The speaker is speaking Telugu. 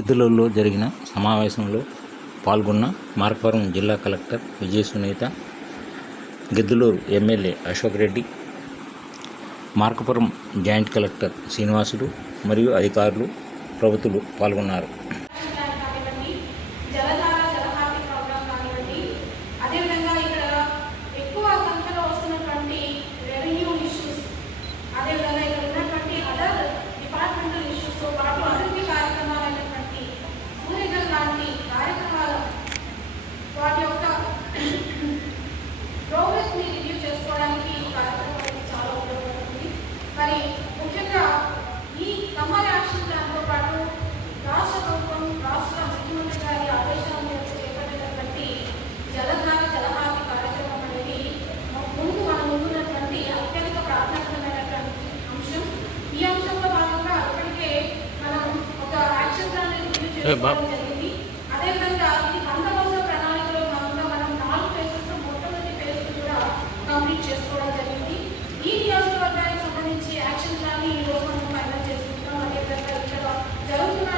గిద్దలూరులో జరిగిన సమావేశంలో పాల్గొన్న మార్కాపురం జిల్లా collector Vijaya Sunitha, Giddalur MLA Ashok Reddy, Markapuram joint collector Srinivasulu మరియు అధికారులు, ప్రభుత్వాలు పాల్గొన్నారు. వాటి యొక్క ప్రోగ్రెస్ని రివ్యూ చేసుకోవడానికి ఈ కార్యక్రమం చాలా ఉపయోగపడుతుంది. మరి ముఖ్యంగా ఈ సమ్మర్ యాక్షన్ ప్లాన్తో పాటు రాష్ట్ర ప్రభుత్వం, రాష్ట్ర ముఖ్యమంత్రి గారి ఆదేశాల మేరకు చేపట్టినటువంటి జలధార జలహారతి కార్యక్రమం అనేది మనం ముందున్నటువంటి అత్యంత ప్రాధాన్యతమైనటువంటి అంశం. ఈ అంశంలో భాగంగా ఇప్పటికే మనం ఒక యాక్షన్ ప్లాన్ రివ్యూ చేసుకోవడం జరిగింది. అదేవిధంగా ఇది 100 రోజుల ప్రణాళికలో భాగంగా మనం 4 ఫేజెస్లో మొట్టమొదటి ఫేజ్ కూడా కంప్లీట్ చేసుకోవడం జరిగింది. ఈ నియోజకవర్గానికి సంబంధించి యాక్షన్ ప్లాన్ ఈ రోజు మనం ఫైనల్ చేసుకుంటున్నాం. అదేవిధంగా ఇక్కడ జరుగుతున్న